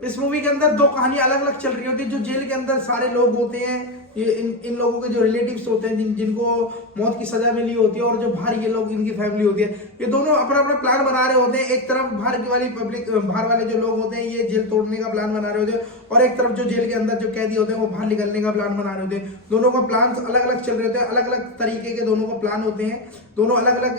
इस मूवी के अंदर दो कहानी अलग अलग चल रही होती है। जो जेल के अंदर सारे लोग होते हैं, ये इन लोगों के जो रिलेटिव्स होते हैं, जिनको मौत की सजा मिली होती है, और जो बाहर ये लोग इनकी फैमिली होती है, ये दोनों अपना अपना प्लान बना रहे होते हैं। एक तरफ बाहर की वाली पब्लिक, बाहर वाले जो लोग होते हैं, ये जेल तोड़ने का प्लान बना रहे होते हैं, और एक तरफ जो जेल के अंदर जो कैदी होते हैं वो बाहर निकलने का प्लान बना रहे होते हैं। दोनों का प्लान अलग अलग चल रहे होते हैं, अलग अलग तरीके के दोनों का प्लान होते हैं। दोनों अलग अलग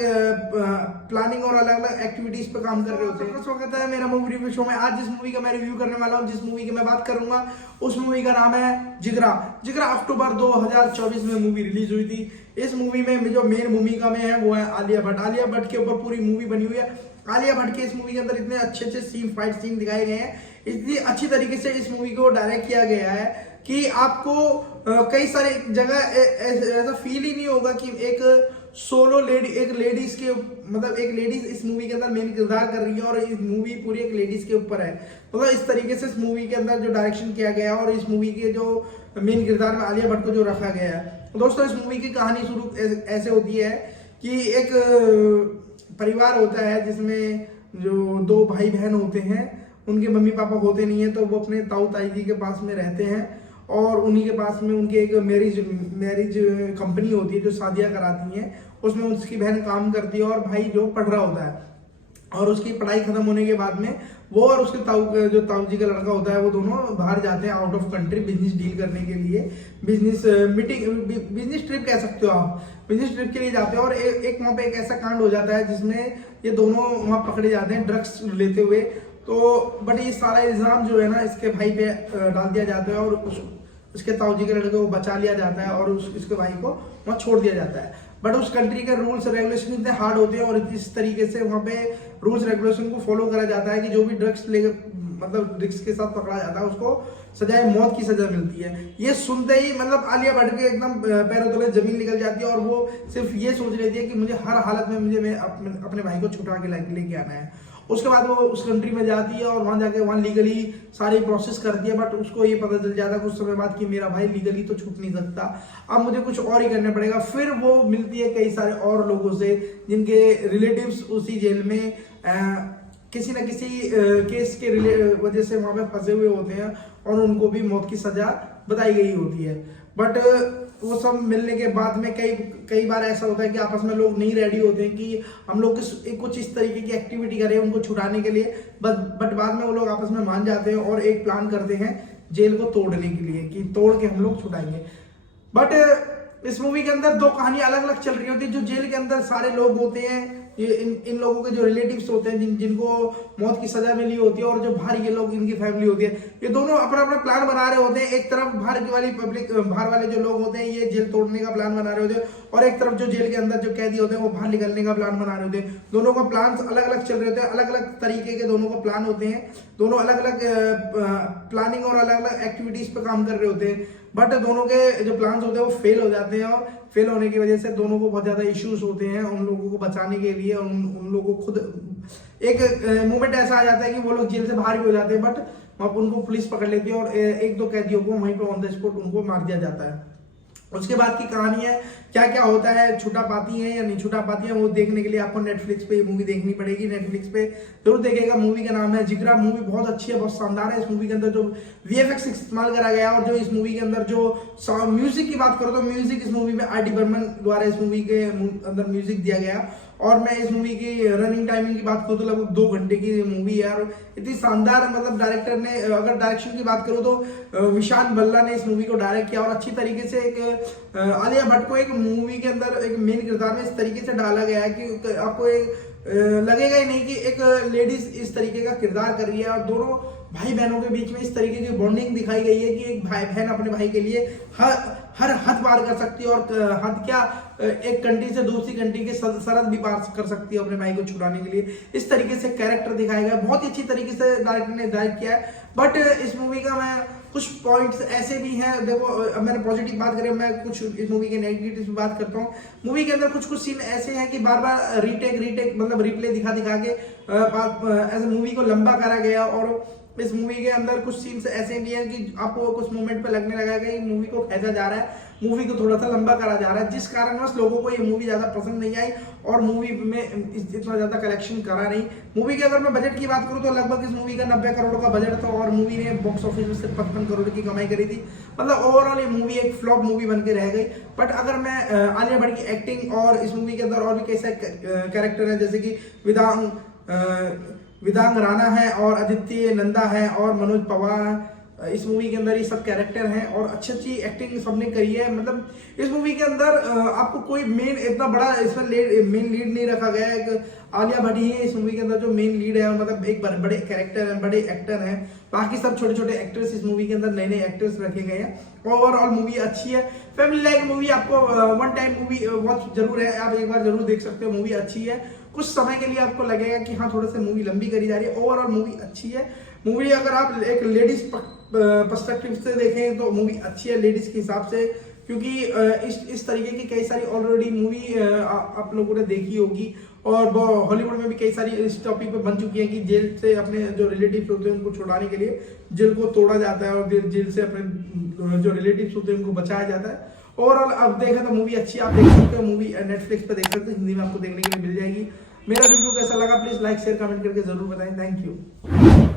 प्लानिंग और अलग अलग एक्टिविटीज पे काम कर रहे होते हैं। स्वागत है मेरा मूवी रिव्यू शो में। आज जिस मूवी का मैं रिव्यू करने वाला हूँ, जिस मूवी की मैं बात करूंगा, उस मूवी का नाम है जिगरा। जिगरा अक्टूबर 2024 में मूवी रिलीज हुई थी। इस मूवी में जो मेन भूमिका में है वो है आलिया भट्ट। आलिया भट्ट के ऊपर पूरी मूवी बनी हुई है। आलिया भट्ट के इस मूवी के अंदर इतने अच्छे अच्छे सीन, फाइट सीन दिखाए गए हैं, इतनी अच्छी तरीके से इस मूवी को डायरेक्ट किया गया है कि आपको कई सारे जगह ऐसा फील ही नहीं होगा कि एक सोलो लेडी, एक लेडीज के, मतलब एक लेडीज इस मूवी के अंदर मेन किरदार कर रही है, और इस मूवी पूरी एक लेडीज के ऊपर है। मतलब इस तरीके से इस मूवी के अंदर जो डायरेक्शन किया गया है, और इस मूवी के जो मेन किरदार में आलिया भट्ट को जो रखा गया है। दोस्तों, इस मूवी की कहानी शुरू ऐसे होती है कि एक परिवार होता है जिसमें जो दो भाई बहन होते हैं, उनके मम्मी पापा होते नहीं है, तो वो अपने ताऊ ताई जी के पास में रहते हैं, और उन्हीं के पास में उनकी एक मैरिज कंपनी होती है जो शादियां कराती हैं। उसमें उसकी बहन काम करती है और भाई जो पढ़ रहा होता है, और उसकी पढ़ाई खत्म होने के बाद में वो और उसके ताऊ जी का लड़का होता है, वो दोनों बाहर जाते हैं out of country business deal करने के लिए। बिजनेस मीटिंग, बिजनेस ट्रिप कह सकते हो आप, बिजनेस ट्रिप के लिए जाते हैं। और एक वहाँ पे एक ऐसा कांड हो जाता है जिसमें ये दोनों वहाँ पकड़े जाते हैं ड्रग्स लेते हुए। तो बट ये सारा इल्जाम जो है ना इसके भाई पे डाल दिया जाता है, और उसके ताऊ जी के लड़के को बचा लिया जाता है, और उसके भाई को वहाँ छोड़ दिया जाता है। बट उस कंट्री के रूल्स रेगुलेशन इतने हार्ड होते हैं, और इस तरीके से वहाँ पे रूल्स रेगुलेशन को फॉलो करा जाता है कि जो भी ड्रग्स लेकर, मतलब ड्रग्स के साथ पकड़ा जाता है, उसको सजाए मौत की सजा मिलती है। ये सुनते ही मतलब आलिया भट्ट के एकदम पैरों तले जमीन निकल जाती है, और वो सिर्फ ये सोच रही थी कि मुझे हर हालत में मुझे अपने भाई को छुटा के लेके आना है। उसके बाद वो उस कंट्री में जाती है, और वहां जाके वहां लीगली सारी प्रोसेस करती है। बट उसको ये पता चल जाता है कुछ समय बाद कि मेरा भाई लीगली तो छूट नहीं सकता, अब मुझे कुछ और ही करना पड़ेगा। फिर वो मिलती है कई सारे और लोगों से जिनके रिलेटिव्स उसी जेल में किसी न किसी केस के वजह से वहां पे फंसे हुए होते हैं, और उनको भी मौत की सजा बताई गई होती है। बट वो सब मिलने के बाद में कई बार ऐसा होता है कि आपस में लोग नहीं रेडी होते हैं कि हम लोग कुछ इस तरीके की एक्टिविटी करें उनको छुड़ाने के लिए। बट बाद में वो लोग आपस में मान जाते हैं और एक प्लान करते हैं जेल को तोड़ने के लिए, कि तोड़ के हम लोग छुड़ाएंगे। बट इस मूवी के अंदर दो कहानी अलग अलग चल रही होती है। जो जेल के अंदर सारे लोग होते हैं, ये इन लोगों के जो रिलेटिव्स होते हैं, जिनको मौत की सजा मिली होती है, और जो बाहर ये लोग इनकी फैमिली होती है, ये दोनों अपना अपना प्लान बना रहे होते हैं। एक तरफ बाहर की वाली पब्लिक, बाहर वाले जो लोग होते हैं, ये जेल तोड़ने का प्लान बना रहे होते हैं, और एक तरफ जो जेल के अंदर जो कैदी होते हैं वो बाहर निकलने का प्लान बना रहे होते हैं। दोनों का प्लान अलग अलग चल रहे होते हैं, अलग अलग तरीके के दोनों का प्लान होते हैं। दोनों अलग अलग प्लानिंग और अलग अलग एक्टिविटीज पे काम कर रहे होते हैं। बट दोनों के जो प्लान्स होते हैं वो फेल हो जाते हैं, और फेल होने की वजह से दोनों को बहुत ज्यादा इश्यूज होते हैं उन लोगों को बचाने के लिए। उन लोगों को खुद एक मोमेंट ऐसा आ जाता है कि वो लोग जेल से बाहर भी हो जाते हैं, बट वहां पर उनको पुलिस पकड़ लेती है, और एक दो कैदियों को वहीं पे ऑन द स्पॉट उनको मार दिया जाता है। उसके बाद की कहानी है क्या क्या होता है, छुटा पाती है या नहीं छुटा पाती है, वो देखने के लिए आपको नेटफ्लिक्स पे ये मूवी देखनी पड़ेगी। नेटफ्लिक्स पे जरूर देखिएगा। मूवी का नाम है जिगरा। मूवी बहुत अच्छी है, बहुत शानदार है। इस मूवी के अंदर जो वीएफएक्स इस्तेमाल करा गया, और जो इस मूवी के अंदर जो म्यूजिक की बात करो तो म्यूजिक इस मूवी में आर.डी. बर्मन द्वारा इस मूवी के अंदर म्यूजिक दिया गया। और मैं इस मूवी की रनिंग टाइमिंग की बात करूँ तो लगभग 2 घंटे की मूवी है, और इतनी शानदार, मतलब डायरेक्टर ने, अगर डायरेक्शन की बात करूँ तो विशाल बल्ला ने इस मूवी को डायरेक्ट किया, और अच्छी तरीके से एक आलिया भट्ट को एक मूवी के अंदर एक मेन किरदार में इस तरीके से डाला गया है कि आपको एक लगेगा ही नहीं कि एक लेडीज इस तरीके का किरदार कर रही है। और दोनों भाई बहनों के बीच में इस तरीके की बॉन्डिंग दिखाई गई है कि एक भाई बहन अपने भाई के लिए हर हद पार कर सकती है, और हद क्या, एक कंट्री से दूसरी कंट्री की सरहद भी पार कर सकती है अपने भाई को छुड़ाने के लिए। इस तरीके से कैरेक्टर दिखाया गया, बहुत ही अच्छी तरीके से डायरेक्टर ने डायरेक्ट किया है। बट इस मूवी का मैं कुछ पॉइंट्स ऐसे भी हैं, देखो अब मैंने पॉजिटिव बात करी, मैं कुछ इस मूवी के नेगेटिव की बात करता हूँ। मूवी के अंदर कुछ सीन ऐसे हैं कि बार बार रीटेक मतलब रिप्ले दिखा के एज मूवी को लंबा करा गया, और इस मूवी के अंदर कुछ सीन्स ऐसे भी हैं कि आपको कुछ मोमेंट पे लगने लगा कि मूवी को खींचा जा रहा है, मूवी को थोड़ा सा लंबा करा जा रहा है, जिस कारणवश लोगों को ये मूवी ज्यादा पसंद नहीं आई और मूवी में इतना ज्यादा कलेक्शन करा नहीं। मूवी के अगर मैं बजट की बात करूं तो लगभग इस मूवी का 90 करोड़ का बजट था और मूवी ने बॉक्स ऑफिस में से 55 करोड़ की कमाई करी थी। मतलब ओवरऑल ये मूवी एक फ्लॉप मूवी बन के रह गई। बट अगर मैं आलिया भट्ट की एक्टिंग और इस मूवी के अंदर और भी कई सारे कैरेक्टर हैं, जैसे कि विदांग राणा है और आदित्य नंदा है और मनोज पवार, इस मूवी के अंदर ये सब कैरेक्टर हैं और अच्छी अच्छी एक्टिंग सबने करी है। मतलब इस मूवी के अंदर आपको कोई मेन इतना बड़ा इसमें मेन लीड नहीं रखा गया है। एक आलिया भट्ट ही है इस मूवी के अंदर जो मेन लीड है, मतलब एक बड़े कैरेक्टर हैं, बड़े एक्टर हैं। बाकी सब छोटे छोटे एक्टर्स इस मूवी के अंदर नए नए एक्टर्स रखे गए हैं। ओवरऑल मूवी अच्छी है, फैमिली लाइक मूवी, आपको वन टाइम मूवी वॉच जरूर है, आप एक बार जरूर देख सकते हो। मूवी अच्छी है, कुछ समय के लिए आपको लगेगा कि हाँ थोड़ा सा मूवी लंबी करी जा रही है, ओवरऑल मूवी अच्छी है। मूवी अगर आप एक लेडीज पर्सपेक्टिव से देखें तो मूवी अच्छी है लेडीज के हिसाब से, क्योंकि इस तरीके की कई सारी ऑलरेडी मूवी आप लोगों ने देखी होगी और हॉलीवुड में भी कई सारी इस टॉपिक पे बन चुकी है कि जेल से अपने जो रिलेटिव्स होते हैं उनको छुड़ाने के लिए जेल को तोड़ा जाता है और जेल से अपने जो रिलेटिव्स होते हैं उनको बचाया जाता है। ओवरऑल अब देखें तो मूवी अच्छी है, आप देख सकते हो, मूवी नेटफ्लिक्स पे देख सकते हो, हिंदी में आपको देखने के लिए मिल जाएगी। मेरा रिव्यू कैसा लगा प्लीज लाइक शेयर कमेंट करके जरूर बताएं। Thank you.